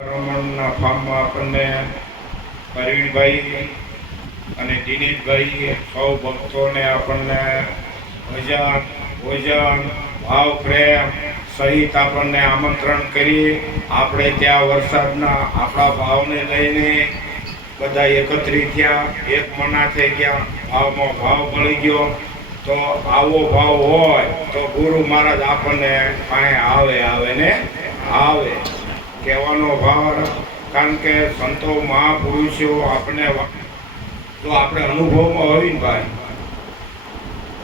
રમણના ફાર્મમાં આપણને પ્રવીણભાઈ અને દિનેશભાઈ સૌ ભક્તોને આપણને ભોજન ભાવ પ્રેમ સહિત આપણને આમંત્રણ કરી આપણે ત્યાં વરસાદના આપણા ભાવને લઈને બધા એકત્રિત થયા, એક મના થઈ ગયા, ભાવમાં ભાવ મળી ગયો. તો આવો ભાવ હોય તો ગુરુ મહારાજ આપણને કાંઈ આવે ને આવે કહેવાનો ભાવ. કારણ કે સંતો મહાપુરુષો આપણે જો આપણે અનુભવમાં હોય ને ભાઈ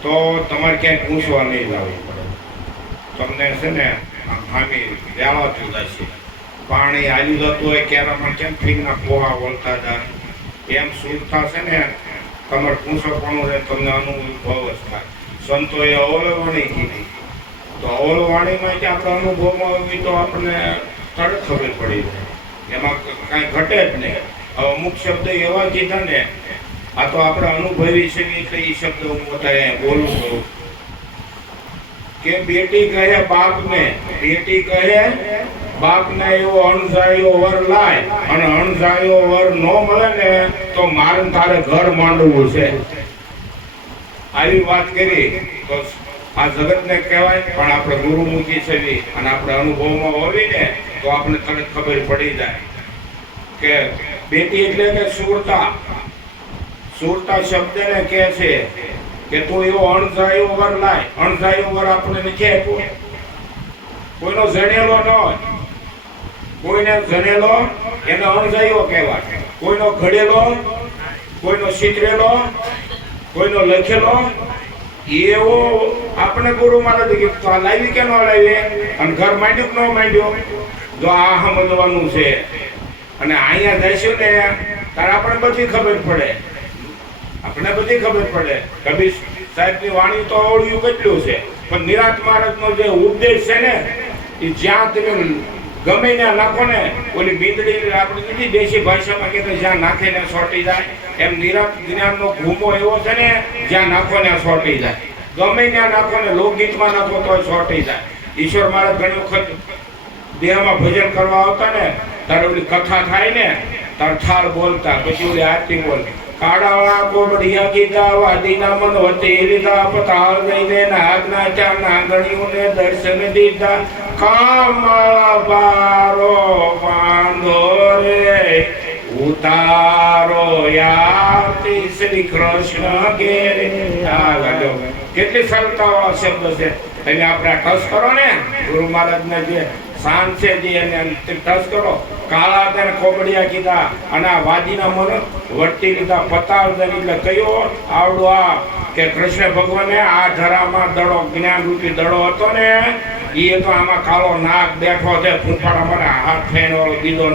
તો તમારે ક્યાંય પૂછવા નહીં જવું પડે. તમને છે ને હામી વ્યાળાતું જશે. પાણી હાલી જતું હોય ક્યારેમાં કેમ ફીરના પોહા વળતા જાય એમ સુરતા છે ને તમારે પૂછવાનું રહે, તમને અનુભવ જ થાય. સંતોએ અવળવાણી કીધી તો અવળવાણીમાં જે આપણે અનુભવમાં આવી તો આપણને તરત ખબર પડી જાય, એમાં કાંઈ ઘટે જ નહીં. હવે અમુક શબ્દ એવા કીધા ને આ તો આપણે અનુભવી છે એટલે એ શબ્દ હું વધારે બોલું છું કે બેટી કહે બાપને એવો અણજાયો વર લાય અને અણજાયો વર ન મળે ને તો મારે તારે ઘર માંડવું છે. આવી વાત કરી તો આ જગતને કહેવાય, પણ આપણે ગુરુમુખી છે અને આપણે અનુભવમાં હોવી ને તો આપણે તરત ખબર પડી જાય કે બેટી એટલે કે સુરતા શબ્દને કહે છે કે તું એવો અણજાયો વર લાય. અણજાયો વર આપણે નથી આપ્યો, કોઈનો જણેલો ન હોય, કોઈને જણેલો એને અણજાયો કહેવાય, કોઈનો ઘડેલો, કોઈનો સિતરેલો, કોઈનો લખેલો એવો આપણે ગુરુ મહારાજ કીધું લાવી કે ન લાવી અને ઘર માંડ્યું કે ન માંડ્યું જો આ સમજવાનું છે. અને અહીંયા જઈશું ને ત્યારે આપણે બધી ખબર પડે. કબીર સાહેબની વાણી તો અવળ્યું કેટલું છે, પણ નિરાંત મહારાજનો જે ઉપદેશ છે ને એ જ્યાં તમે ગમે ત્યાં નાખો ને ઓલી બીંદડી આપણે નથી દેશી ભાષામાં કહેતા જ્યાં નાખે ને સોટી જાય, એમ નિરાંત જ્ઞાનનો ઘૂમો એવો છે ને જ્યાં નાખો ને સોટી જાય. ગમે ત્યાં નાખો ને લોકગીતમાં નાખો તો સોટી જાય. ઈશ્વર મહારાજ ઘણી વખત દેહમાં ભજન કરવા આવતા ને તારે ઓલી કથા થાય ને તાર થાળ બોલતા, પછી ઓલી આરતી બોલતી. કાળાવાળા કોબડિયા કીધા વાદીના મન વતી લીધા પતાળ જઈને નાગના ચા નાગણીઓને દર્શન દીધા. કામળા બારો બાંધો રે ઉતારો યાતી શ્રી કૃષ્ણ ઘેરે. કેટલી સરળતાવાળા શબ્દ છે. તમે આપણે ટચ કરો ને ગુરુ મહારાજના જે શાન છે જે એને ટચ કરો. કાળા તેને કોબડિયા કીધા અને આ વાદીના મન વટી લીધા પતાળ દઈ. એટલે કયો આવડો આ કે કૃષ્ણ ભગવાને આ ધરામાં દડો જ્ઞાન રૂપી દડો હતો ને એ તો આમાં કાળો નાગ બેઠો છે ફૂંફાડા મને હાથ ફેન વાળો દીધો ન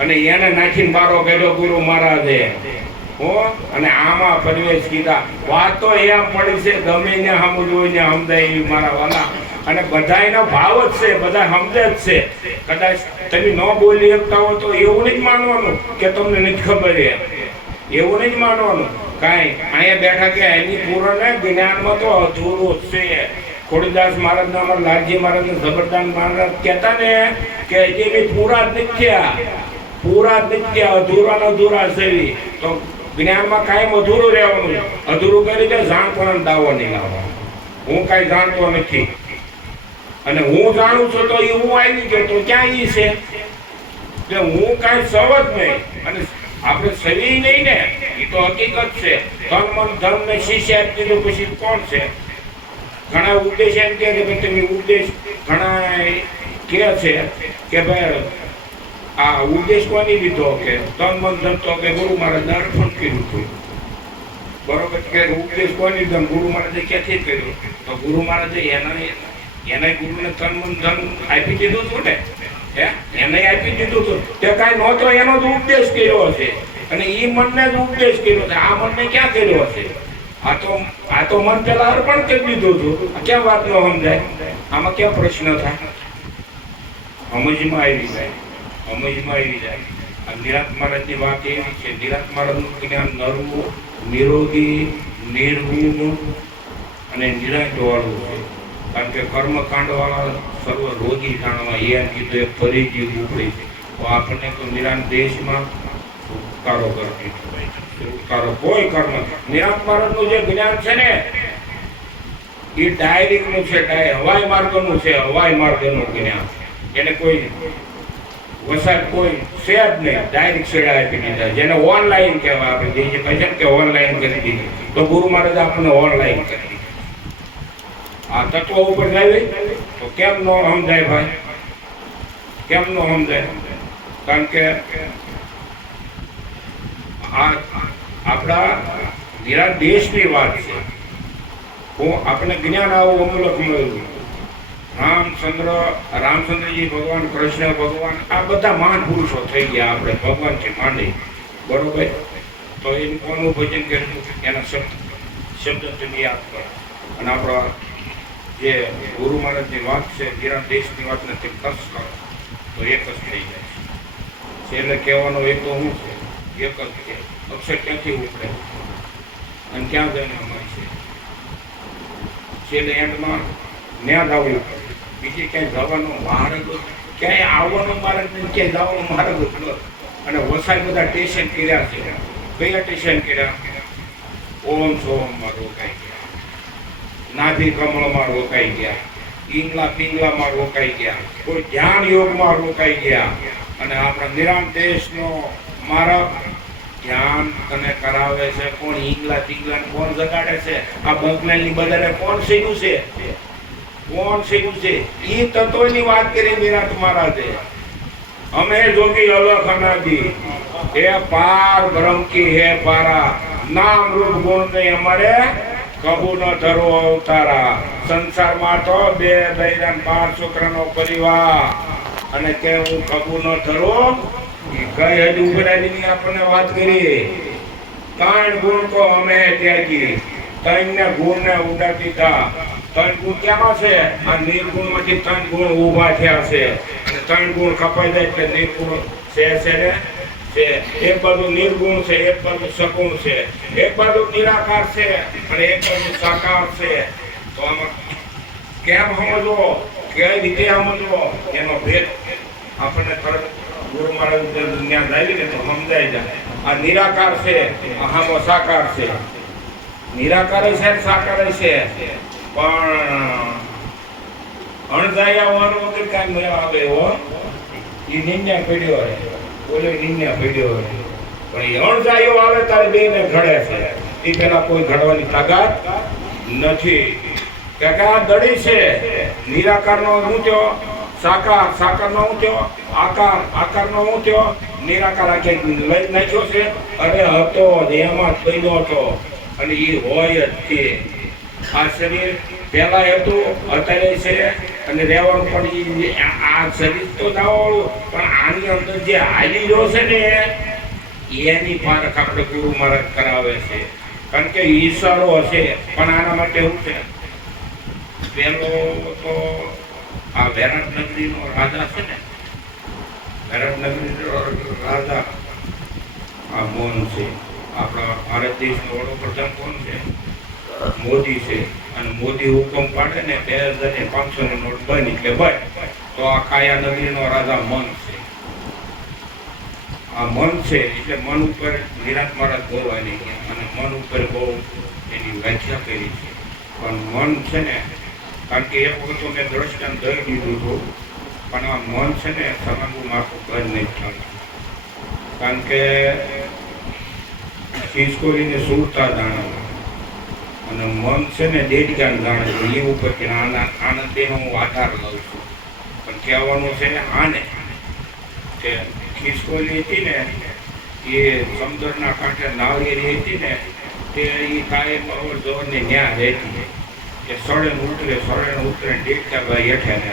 અને એને નાખીને બારો કર્યો ગુરુ મહારાજે. અને આમાં પરિવેશ કીધા. વાત તો એમ પડી છે ગમે ને સમજવું ને સમજાય એવી મારા વાલા. અને બધાયનો ભાવ જ છે, બધા સમજે જ છે. કદાચ તમે ન બોલી શકતા હો તો એવું નહીં માનવાનું કે તમને નથી ખબર, એવું નહીં માનવાનું. કાંઈ અહીંયા બેઠા કે એની પૂર્ણ જ્ઞાનમાં તો અધૂરું જ છે. ખોડીદાસ મહારાજના અમારા લાલજી મહારાજ જબરદાન મહારાજ કહેતા ને કે એ પૂરા જ નથી, અધૂરા છે. તો જ્ઞાનમાં કાયમ અધૂરું રહેવાનું. અધૂરું કરી દે જાણપણ દાવો નહીં લાવવાનો. હું કાંઈ જાણતો નથી અને હું જાણું છું તો એ હું આવી ગયો તો ક્યાં ઈ છે કે હું કાંઈ સવ જ નહીં. અને આપણે સવી નહીં ને એ તો હકીકત છે. તન મન ધર્મ ને શિષ્ય આપી દીધું પછી કોણ છે? ઘણા ઉપદેશ એમ કે તમે ઉપદેશ ઘણા કે છે કે ભાઈ આ ઉપદેશ કોની લીધો કે તન મન ધન તો કે ગુરુ મહારાજને અર્પણ કર્યું હતું. બરોબર કે ઉપદેશ કોની લીધો ગુરુ મહારાજે ક્યાંથી કર્યું? તો ગુરુ મહારાજે એને ગુરુને તન મન ધન આપી દીધું હતું ને, એને આપી દીધું હતું. તે કાંઈ નહોતો એનો જ ઉપદેશ કર્યો હશે અને એ મનને જ ઉપદેશ કર્યો છે. આ મનને ક્યાં કર્યો હશે? આ તો મન પેલા અર્પણ કરી દીધું હતું. ક્યાં વાત ન સમજાય? આમાં ક્યાં પ્રશ્ન થાય? સમજમાં આવી જાય. આ નિરાંત મહારાજની વાત એવી છે. નિરાંત મહારાજનું જ્ઞાન નરવું, નિરોગી, નિર્ગુણ અને નિરાંત વાળું છે. કારણ કે કર્મકાંડવાળા સર્વ રોગી જાણવા એમ કીધું એક ફરીથી ઉપડી છે. તો આપણને તો નિરાંત દેશમાં છુટકારો કરતી છુટકારો કોઈ કર્મ નિરાંત માર્ગનું જે જ્ઞાન છે ને એ ડાયરેક્ટનું છે, હવાઈ માર્ગનું છે, હવાઈ માર્ગનું જ્ઞાન. એને કોઈ વસાત કોઈ છે જ નહીં, ડાયરેક્ટ છેડા આપી દીધા. જેને ઓનલાઈન કહેવાય, આપણે જે કહે છે કે ઓનલાઈન કરી દીધી, તો ગુરુ મહારાજ આપણને ઓનલાઈન કરી દીધી. આ તત્વ ઉપર જાય તો કેમ નો સમજાય ભાઈ, કેમ નો સમજાય? કારણ કે આ આપણા વિરાટ દેશની વાત છે. આપણે જ્ઞાન આવું અમૂલક મળ્યું. રામચંદ્રજી ભગવાન, કૃષ્ણ ભગવાન, આ બધા મહાન પુરુષો થઈ ગયા આપણે ભગવાનથી માંડી, બરોબર? તો એનું કોનું ભજન કર્યું, એના શબ્દ તમે યાદ કરો. અને આપણા જે ગુરુ મહારાજની વાત છે, વિરાટ દેશની વાત નથી, કસ કરો તો એક જ થઈ જાય છે. એટલે કહેવાનો એક તો હું છે, એક જ છે. અક્ષર ક્યાંથી ઉપડે અને ક્યાં જઈને અમારી છે? છેલ્લે એન્ડમાં ન્યા જ આવવું પડે. બીજે ક્યાંય જવાનો માર્ગ, ક્યાંય આવવાનો માર્ગ નહીં, ક્યાંય જવાનો માર્ગ જ નથી. અને વસાઈ બધા સ્ટેશન કર્યા છે. કયા સ્ટેશન કર્યા? ઓમ સોમમાં રોકાઈ ગયા, નાભી કમળમાં રોકાઈ ગયા, ઈંગલા પિંગલામાં રોકાઈ ગયા, કોઈ ધ્યાન યોગમાં રોકાઈ ગયા. અને આપણા નિરાંત દેશનો માર્ગ ધ્યાન તને કરાવે છે કોણ? ઈંગલા પિંગલા કોણ જગાડે છે? આ બંકલાની બધાને કોણ શીખ્યું છે? કોણ શીખ્યું છે? ઈ તત્વની વાત કરી નિરાંત મહારાજે. અમે જોગી અલખ અનાદિ હે પાર બ્રહ્મ કી હે પારા, નામ રૂપ ગુણ નહીં અમારે કબૂ ન ધરો અવતારા. સંસારમાં તો 2 બૈરા 12 છોકરાનો પરિવાર, અને કે હું કબૂ ન ધરો કઈ હજી ઉભરાની આપણને વાત કરી. 3 ગુણ તો અમે ત્યાગી, 3 ગુણ ને ઉડા દીધા. 3 ગુણ ક્યાંમાં છે? આ નિર્ગુણ માંથી 3 ગુણ ઉભા થયા છે. અને 3 ગુણ કપાઈ જાય એટલે નિર્ગુણ છે ને છે. એક બાજુ નિર્ગુણ છે, એક બાજુ સગુણ છે, એક બાજુ નિરાકાર છે અને એક બાજુ સાકાર છે. તો આમાં કેમ સમજવો, કઈ રીતે સમજવો, એનો ભેદ આપણને તરત ગુરુ મહારાજ જ્ઞાન લાવી ને તો સમજાય જાય. આ નિરાકાર છે, આમાં સાકાર છે. નિરાકાર છે, સાકાર છે, પણ અણજાયા વગર કાંઈ મેળા આવે હો. એ નિંદ્યા પડ્યો હોય, બોલે નિંદ્યા પડ્યો હોય, પણ એ અણજાયો આવે તારે બેને ઘડે છે. એ પેલા કોઈ ઘડવાની તાકાત નથી. કે આ દડી છે. નિરાકારનો હું થયો, સાકાર, સાકારનો હું થયો, આકારનો હું થયો, નિરાકાર આખે લઈ નાખ્યો છે. અરે હતો એમાં થયેલો હતો અને એ હોય જ છે. આ શરીર પહેલા હતું, અત્યારે છે અને રહેવાનું. પણ આ શરીર તો દાવાળું, પણ આની અંદર જે હાલી રહ્યો છે ને એની પારખ આપણે ગુરુ મહારાજ કરાવે છે. કારણ કે ઈશારો હશે, પણ આના માટે શું છે? પેલો તો આ વૈરાટ નગરીનો રાજા છે ને, વૈરાટ નગરીનો રાજા આ મોહન છે. આપણા ભારત દેશનો વડાપ્રધાન કોણ છે? મોદી છે. અને મોદી હુકમ પાડે ને 2500 ની નોટ બની એટલે ભાઈ, તો આ કાયા નગરીનો રાજા મન છે. આ મન છે એટલે મન ઉપર નિરાંત મહારાજ ગોવાની ગયા અને મન ઉપર બહુ એની વ્યાખ્યા કરી છે. પણ મન છે ને, કારણ કે એક વખત મેં દ્રષ્ટાંત દઈ દીધું હતું, પણ આ મન છે ને તમારું માથું બંધ નહીં થતું. કારણ કે ખિસકોલીને સુરતા જાણે અને મન છે ને દેડકાને જાણે છે. એ ઉપરથી આનંદીનો હું આધાર લઉં છું. પણ કહેવાનું છે ને આને કે ખિસકોલી હતી ને એ સમુદ્રના કાંઠે નાળિયેરી હતી ને, તે એ કાયમ અવર જવરને ન્યા રહેતી. કે સળે ઉતરે દેડકાભાઈ હેઠે ને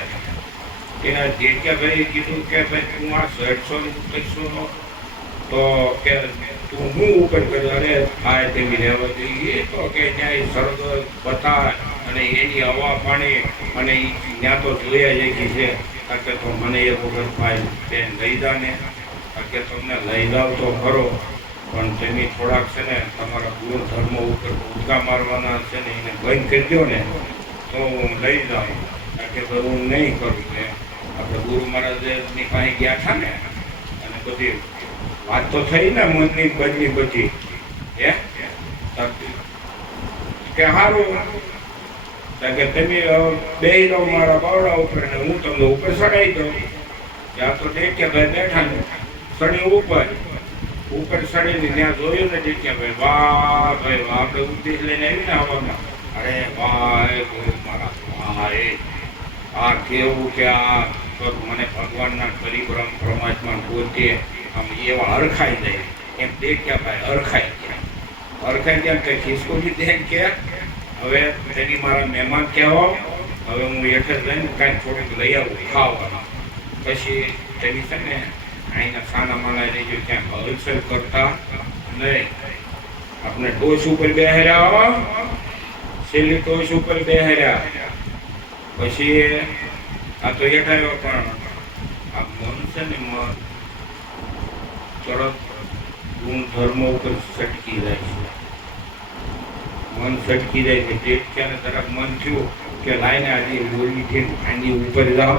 એના દેડકાભાઈએ કીધું કે ભાઈ તું આ 150 તો કે તું હું ઉપર કર્યો? અરે થાય તેવી રહેવા જોઈએ. તો કે ત્યાં સરદ બતા અને એની હવા પાણી અને ત્યાં તો જોયા જઈ છે. કારણ કે તો મને એક વખત ભાઈ બેન લઈ જા ને, કારણ કે તમને લઈ જાવ તો ખરો, પણ તેની થોડાક છે ને તમારા ગુણ ધર્મ ઉપર ઉદકા મારવાના છે ને એને બંધ કરી દો ને, તો હું લઈ જાઉં. કારણ કે હું નહીં કરું એમ. આપણે ગુરુ મહારાજની પાસે ગયા હતા ને, અને બધી વાત તો થઈ ને મનની બદલી બધી હે કે સારું કે તમે બે રહો મારા બાવડા ઉપર ને હું તમને ઉપર ચડાવી દઉં. ત્યાં તો ટેક્યાભાઈ બેઠા ને ચડી ઉપર ચડીને ત્યાં જોયું ને ટેક્યાભાઈ, વાહ ભાઈ વાહ, આપણે ઉપદેશ લઈને આવી ને હવામાં, અરે ભાઈ ગુરુ મારા વાહ, આ કેવું કે આ મને ભગવાનના પરિભ્રમ પરમાત્મા પોતે આમ એવા હરખાઈ જાય એમ ટેક્યાભાઈ હરખાઈ ગયા કે ખિસકોલી દે કે હવે તેની મારા મહેમાન કહેવો, હવે હું હેઠે જઈને કાંઈ થોડુંક લઈ આવું ખાવાનું. પછી તેની છે ને અહીંના ખાના માના રહી ગયો ક્યાંક હલચલ કરતા નહીં. આપણે ટોચ ઉપર બેહર્યા, છેલ્લી ટોચ ઉપર બેહર્યા. પછી આ તો હેઠાયો પણ આ મન છે ને મન તરત ગુણધર્મો ઉપર સટકી જાય છે. મન સટકી જાય છે. ટેક્યાને તરફ મન થયું કે લાઈને આજે બોલી આની ઉપર જાઓ,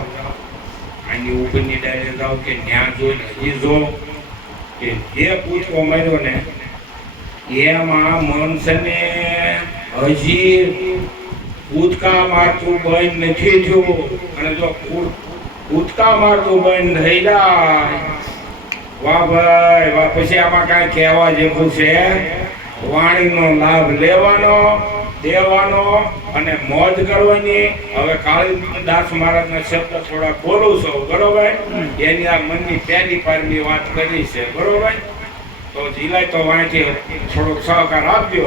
આની ઉપરની ડાયરે જાઓ કે ન્યા જોઈને હજી જો કે જે પૂછવો માર્યો ને એમાં મન છે ને હજી કૂદકા મારતું બંધ નથી થયું. અને જો કૂદકા મારતું બંધ થઈ જાય, વાહ ભાઈ વાહ, પછી આમાં કાંઈ કહેવા જેવું છે? વાણીનો લાભ લેવાનો, દેવાનો અને મોજ કરવાની. હવે કાળીદાસ મહારાજના શબ્દ થોડા બોલું છું, બરોબર? એની આ મનની પહેલી પારની વાત કરી છે, બરોબર? તો જીલાય તો વાંચી થોડોક સહકાર આપજો.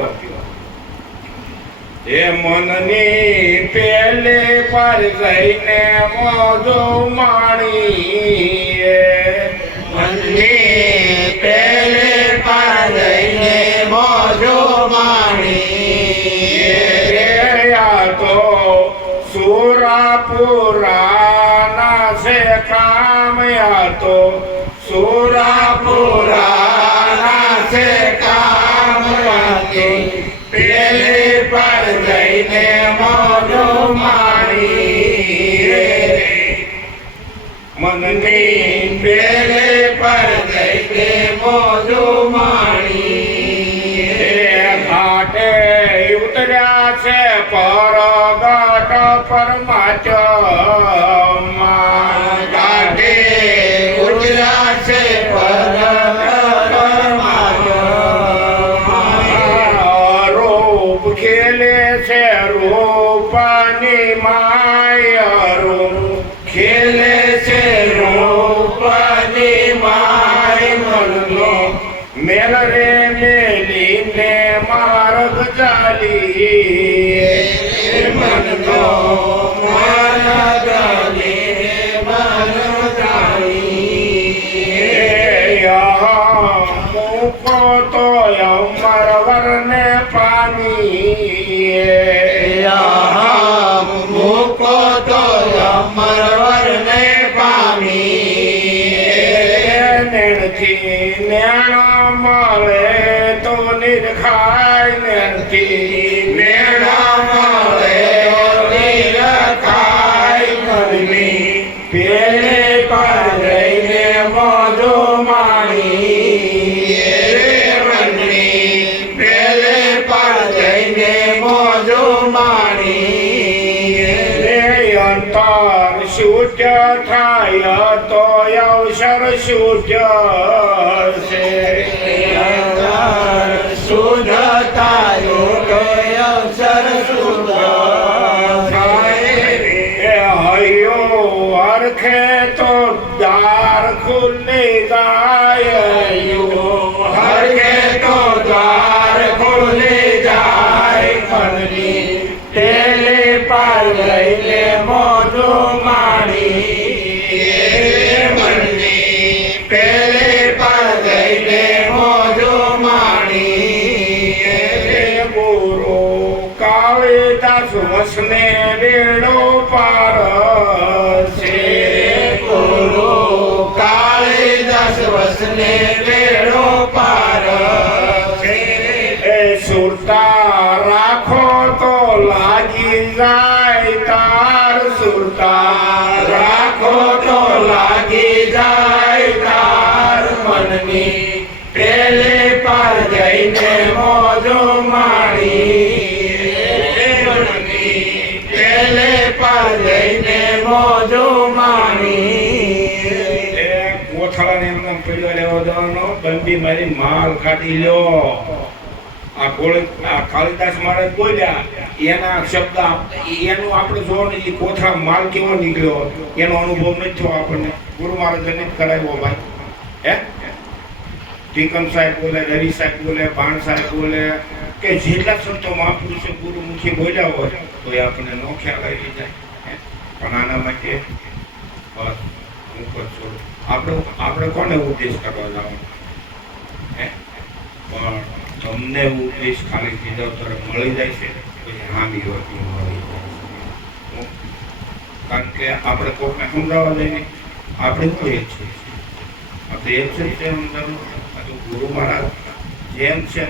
એ મનની પેલે પર જઈને મોજો માણી, મનની પેલે પર જઈને મોજો માણી. તો સુરાપુરાના છે કામ, તો સુરાપુરાના છે કામ, પેલે પર જઈને મોજો માણી. મનની પેલે પર જઈને મોજો માણી. ઘાટે ઉતર્યા છે પરગટ પરમાત્મા, ઘાટે ઉતર્યા છે પરમાત્મા. રૂપ ખેલે છે રૂપની માય, રૂપ ખેલે છે રૂપની માય. મનનો મેલ રે મેલીને માર્ગ ચાલી, મનનો મન ગલી મન ગાલી. મુખો તો અમરવરને પામી, મૂકો તો અમરવરને પામી. નેણથી નેણો મળે તો નિરખાય, નેણથી મેળા મળે તો નિરખાય. મનની પેલે પર જઈને મોજો માણી. મનની પેલે પર જઈને મોજો માણી. અંતર શુદ્ધ થાય તો અવસર શુદ્ધ છે. શુદ્ધ તારો અવસર શુદ્ધ થાય. હૈયો હરખે તો દ્વાર ખુલ્લી જાય, હરકે તો દ્વાર ખુલી જાય. મનની પેલે પર જઈને મોજો માણી. મનની પેલે પર જઈને મોજો માણી. ગુરુ કાળીદાસ વસને વેળો પાર છે. ગુરુ કાળીદાસ વસને વેળો પાર છે. એ સુરતા રાખો તો લાગી જાય, જીવનની પેલે પાર જઈને મોજો માણી જીવનની પેલે પાર જઈને મોજો માણી કોથળાને એમને પડ્યો લેવા દેવાનો બંદી મારી માલ કાઢી લ્યો આ કાલિદાસ મહારાજ બોલ્યા એના શબ્દ એનું આપણે જોવાનું એ કોથળા માલ કેવો નીકળ્યો એનો અનુભવ નથી થયો આપણને ગુરુ મહારાજે નથી કરાવ્યો ભાઈ હે ટીકમ સાહેબ બોલે રવિ સાહેબ બોલે ભાણ સાહેબ બોલે કે જેટલા સંતો મહાપુરુષો ગુરુમુખી બોલ્યા હોય તો એ આપણને નો ખ્યાલ આવી જાય પણ આના માટે બસ હું છું આપણે કોને ઉપદેશ કરવા જવાનું હે પણ તમને ઉપદેશ ખાલી કીધો તરફ મળી જાય છે પછી હામી હોતી મળી જાય કારણ કે આપણે કોઈને સમજાવવા જઈને આપણે કોઈ એક છે આપણે એક છે સમજાવવું ગુરુ મહારાજ જેમ છે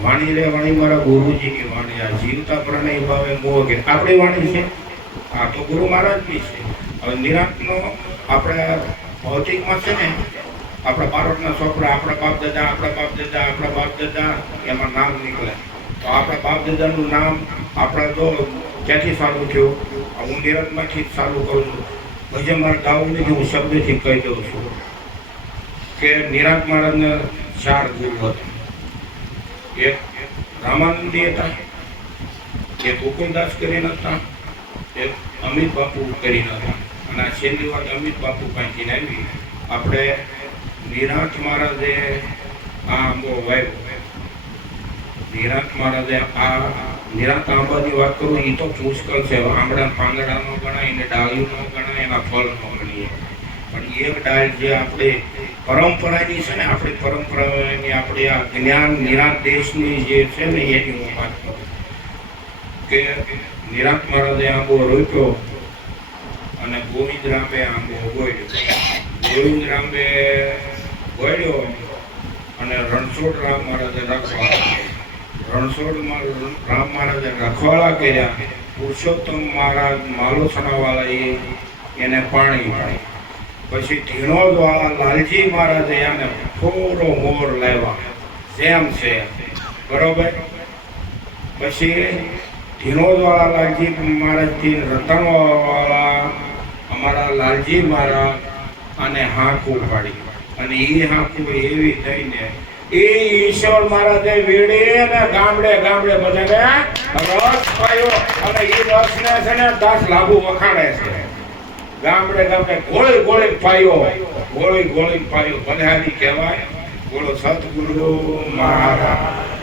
વાણી રે વાણી મારા ગુરુજીની વાણી આ જીવતા પ્રણય ભાવે મોહ આપણી વાણી છે આ તો ગુરુ મહારાજની છે હવે નિરાંતનો આપણે ભૌતિકમાં છે ને આપણા ભારતના છોકરા આપણા બાપ દાદા એમાં નામ નીકળે તો આપણા બાપ દાદાનું નામ આપણા તો ક્યાંથી ચાલુ થયું હું નિરાંતમાંથી જ ચાલુ કરું છું ભજન મારે ગાવું નથી હું શબ્દથી કહી દઉં છું કે નિરાંત મહારાજને 4 ગુરુ હતા એક રામાનંદી હતા એક ગોકુલદાસ કરીને હતા એક અમિત બાપુ કરીને હતા અને આ છેલ્લી વાત અમિત બાપુ પાસેથી આવી આપણે નિરાંત મહારાજે આ આંબો વાવ્યો નિરાંત મહારાજે આ નિરાંત આંબાની વાત કરું એ તો પુષ્કળ છે આંબડા પાંદડા ન ગણાય ને ડાળીઓ ન ગણાય એના ફળ ન ગણીએ પણ એક ડાળ જે આપણે પરંપરાની છે ને આપણી પરંપરાની આપણે આ જ્ઞાન નિરાંત દેશની જે છે ને એની હું વાત કરું કે નિરાંત મહારાજે આંબો રોપ્યો અને ગોવિંદ રામે આંબો ગોળ્યો ગોવિંદ રામે ગોળ્યો અને રણછોડ રામ મહારાજે રખવાળા રામ મહારાજે રખવાળા કર્યા પુરુષોત્તમ મહારાજ માલોસણાવાળા એને પાણી પાણી પછી ધીણોદ વાળા લાલજી મહારાજે એને થોડો મોર લાવ્યા જેમ છે બરોબર પછી ધીણોદ વાળા લાલજી મહારાજથી રતનવાળા અમારા લાલજી મહારાજ અને હાંકુ પાડી અને એ હાંકુ એવી થઈને એ ઈશ્વર મહારાજે વેડે ને ગામડે બધાને રસ પાયો અને એ રસને છે ને 10 લાભુ વખાણે છે ગામડે ગોળી પાયો બધાની કહેવાય બોલો સતગુરુ મહારાજ